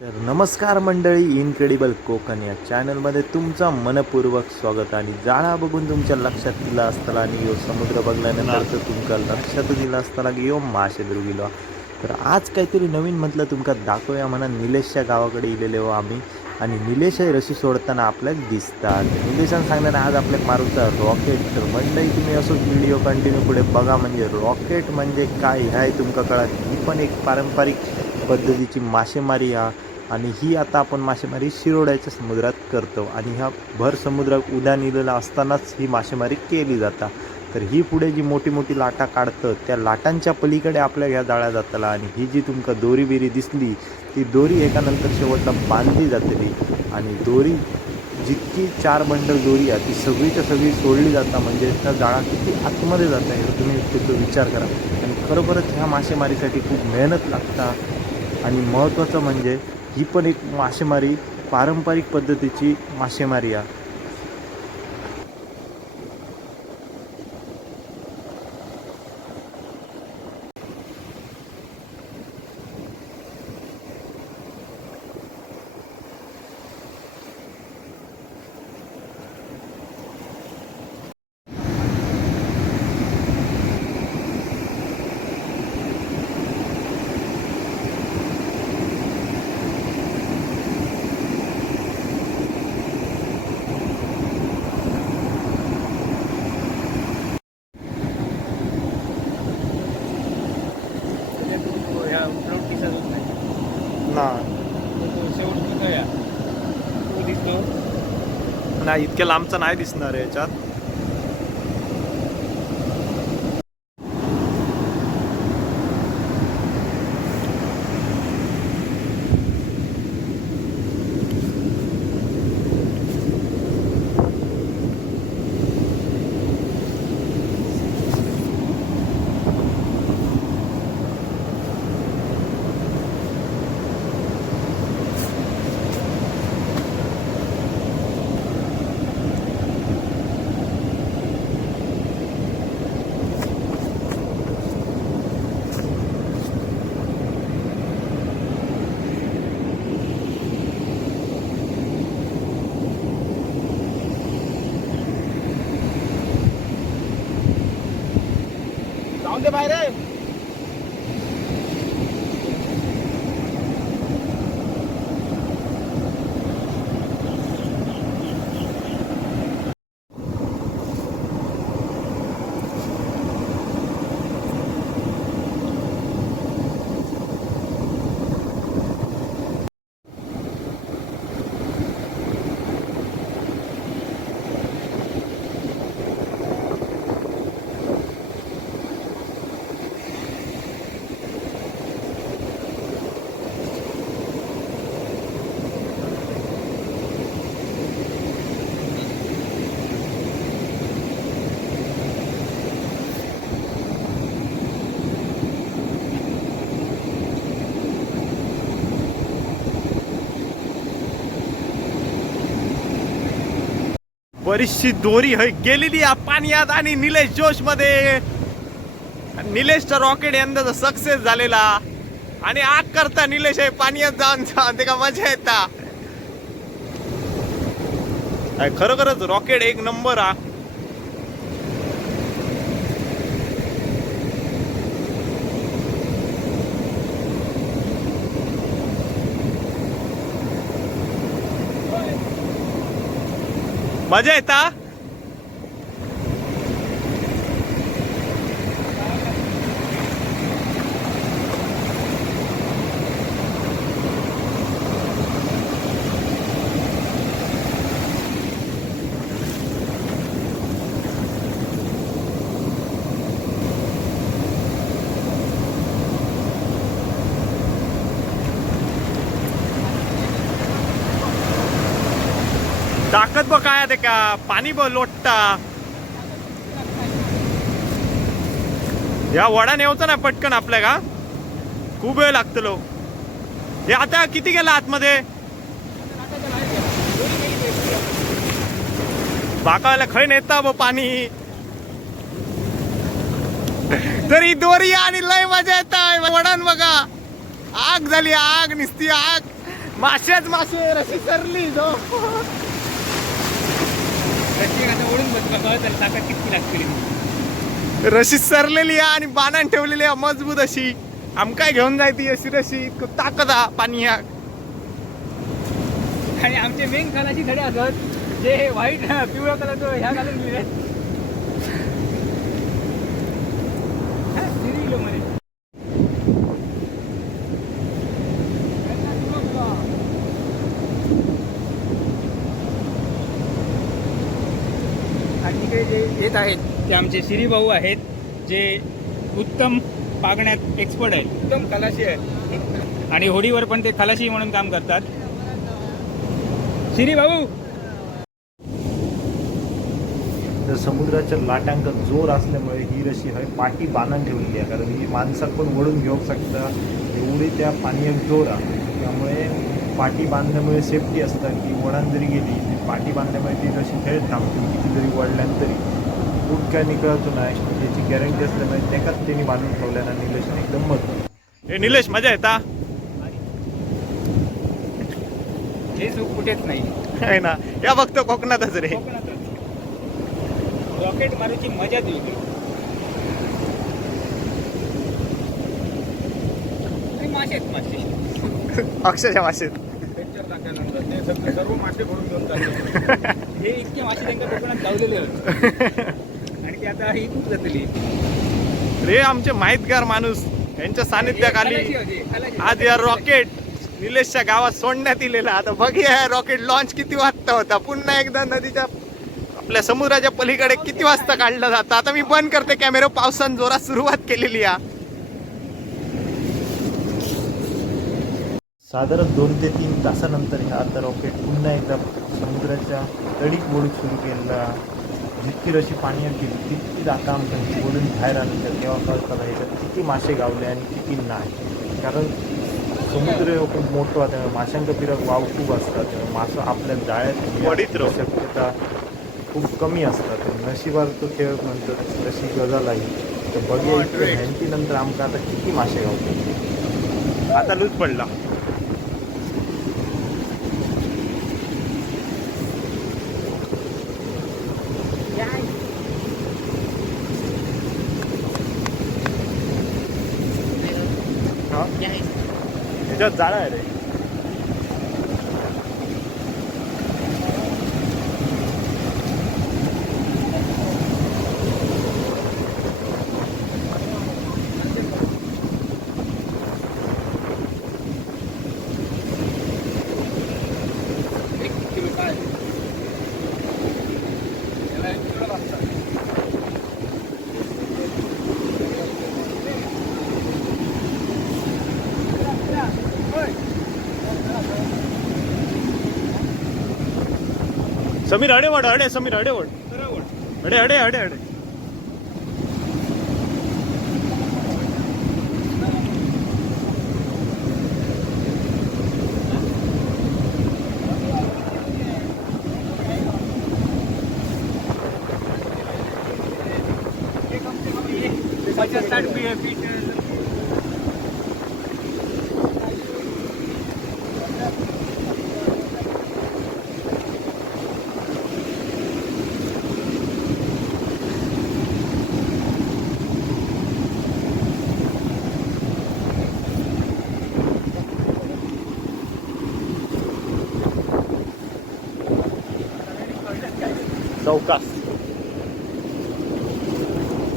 तर नमस्कार मंडळी इनक्रेडिबल कोकण या चॅनलमध्ये तुमचं मनपूर्वक स्वागत आणि जाळा बघून तुमच्या लक्षात दिला असताना आणि यो समुद्र बघल्यानंतर तर तुमच्या लक्षात दिला असताना की यो मासे गेलो. तर आज काहीतरी नवीन म्हटलं तुमका दाखवूया म्हणा. निलेशच्या गावाकडे इलेले हो आम्ही आणि निलेश हे रशी सोडताना आपल्याला दिसतात. निलेशान सांगणार आज आपल्याला मारूचा रॉकेट तर मंडळी तुम्ही असो व्हिडिओ कंटिन्यू पुढे बघा म्हणजे रॉकेट म्हणजे काय? ह्याय तुमका कळत. ही पण एक पारंपरिक पद्धतीची मासेमारी हा. आणि ही आता आपण मासेमारी शिरोड्याच्या समुद्रात करतो. आणि ह्या भर समुद्रात उद्या निलेला असतानाच ही मासेमारी केली जाता. तर ही पुढे जी मोठी मोठी लाटा काढतं त्या लाटांच्या पलीकडे आपल्या ह्या जाळ्या जाताला. आणि ही जी तुमका दोरी बिरी दिसली ती दोरी एकानंतर शेवटला बांधली जातली. आणि दोरी जितकी चार बंडल दोरी आहे ती सगळीच्या सगळी सोडली जाता. म्हणजे त्या जाळा किती आतमध्ये जात आहे हे तुम्ही त्याचा विचार करा. आणि खरोखरच ह्या मासेमारीसाठी खूप मेहनत लागता. आणि महत्त्वाचं म्हणजे ही पण एक मासेमारी पारंपरिक पद्धतीची मासेमारी आहे. ना नाही? इतक्या लांबचा नाही दिसणार याच्यात. जाऊन बरीचशी दोरी है गेलेली पाण्यात आणि निलेश जोशमध्ये निलेशचा रॉकेट यंदाचा सक्सेस झालेला. आणि आग करता निलेश आहे पाण्यात जाऊन जाऊन. ते का मजा येता. खरोखरच रॉकेट एक नंबर हा. मजा येता? ताकद बघ काय ते का? पाणी बघ लोटता या वडा नेवचा ना पटकन आपल्या का खूप वेळ लागतलो. हे आता किती गेला आतमध्ये? बाकाला खै नेता ब पाणी. तरी दोरी आणि लय मजा येत वडान बघा. आग झाली आग निसती आग. माश्याच मासे रशी सरली जो. रस्सी आता ओढून बसला कळत त्याला ताकद किती लागते रशी सरलेली आहे आणि बाणान ठेवलेली आहे मजबूत अशी. आमकाय घेऊन जायती अशी रशी खूप ताकद हा पाणी हा आणि आमचे मेन खालाची धडे असत जे व्हाईट पिवळा कलर तो ह्या घालून मिळेल हा, दीड किलो मध्ये आणि इकडे जे येत आहेत ते आमचे शिरी भाऊ आहेत जे उत्तम पागण्यात एक्सपर्ट आहेत. उत्तम खलाशी आहेत. आणि होडीवर पण ते खलाशी म्हणून काम करतात. शिरी भाऊ! तर समुद्राच्या लाटांका जोर असल्यामुळे ही रशी हय पाठी बांधून ठेवलेली आहे. कारण ही माणसाक पण वळून घेऊ शकता. एवढी त्या पाण्यात जोर आहे. त्यामुळे पाठी बांधल्यामुळे सेफ्टी असतं की वळण जरी गेली ती पाठी बांधल्यामुळे ती रशी खेळत थांबते किती जरी वळल्यानंतरी कुठ काय निकळतो नाही याची गॅरंटी असल्यामुळे त्याकाच त्यांनी बांधून ठेवल्यानं निलेश एकदम मत हे निलेश मजा येता? हे सुख कुठेच नाही. आहे ना? या फक्त कोकणातच रे. रॉकेट मारूची मजा दिली आणि मासे सर्व मासे भरून घेऊन चालले. हे इतके मासे त्यांच्या कोकणात होते. आणि ते आता ही जातली. रे आमचे माहितगार माणूस. यांच्या सानिध्याखाली. आज या रॉकेट निलेशच्या गावात सोडण्यात इलेला आता बघूया रॉकेट लॉन्च किती वाजता होता. पुन्हा एकदा नदीच्या आपल्या समुद्राच्या पलीकडे किती वाजता काढला जातं. आता मी बंद करते कॅमेरा. पावसानं जोरात सुरुवात केलेली आहे साधारण दोन ते तीन तासानंतर ह्या आता रॉकेट पुन्हा एकदा समुद्राच्या तडीक बोलूक सुरू केला जितकी रशी पाण्यात गेली तितकी आता आमच्या बोलून बाहेर आली तर तेव्हा कळताना ह्याच्यात किती मासे गावले आणि किती नाही. कारण समुद्र खूप मोठो आहे त्यामुळे माशांका पिरक वाव खूप असतात. मासं आपल्या जाळ्यात. शक्यता खूप कमी असतात. नशिबार तो खेळ म्हणतात तशी गजाल आहे तर बघूया नंतर आमका आता किती मासे गावतात आता लूज पडला. ह्याच्यात जाळा आहे रे समीर अडे वाढ अडे समीर अडे वाढ. अडे अडे अडे अडे हे कम से कम ये पचास साठ फीट अवकाश चौकास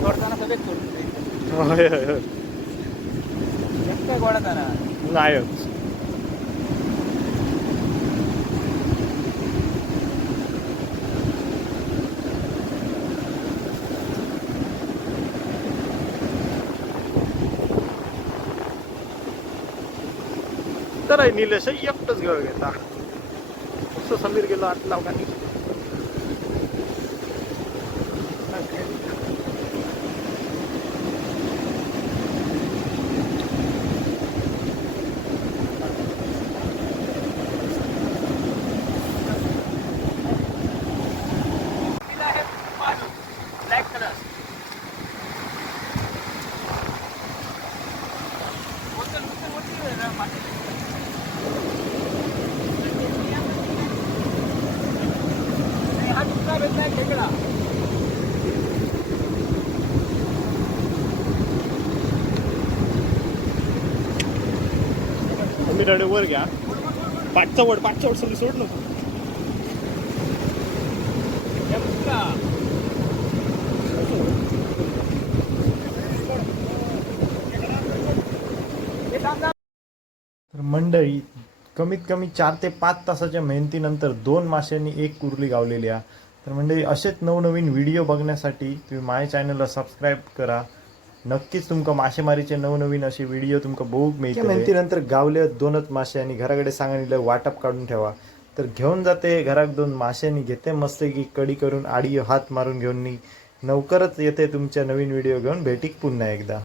सोडताना होय, होय, होय. एक तर आहे निलेश एकटंच गळ घेता. असं समीर गेलो आत लावकानी ब्लॅक कलर खेकडा तुम्ही वर घ्या. पाठचा वड पाठचा वड सगळी सोड नको. तर मंडळी कमीत कमी चार ते पाच तासाच्या मेहनतीनंतर दोन माशांनी एक कुर्ली गावलेली आहे. तर मंडळी असेच नवनवीन व्हिडिओ बघण्यासाठी तुम्ही माझ्या चॅनलला सबस्क्राईब करा. नक्कीच तुमका मासेमारीचे नवनवीन असे व्हिडिओ तुमका बघूक मिळतील. मेहनतीनंतर गावले दोनच मासे आणि घराकडे सांगितलं वाटप काढून ठेवा. तर घेऊन जाते घरात दोन माशांनी घेते मस्त की कडी करून आडी हात मारून घेऊन नी. लवकरच येते तुमच्या नवीन व्हिडिओ घेऊन. भेटीक पुन्हा एकदा.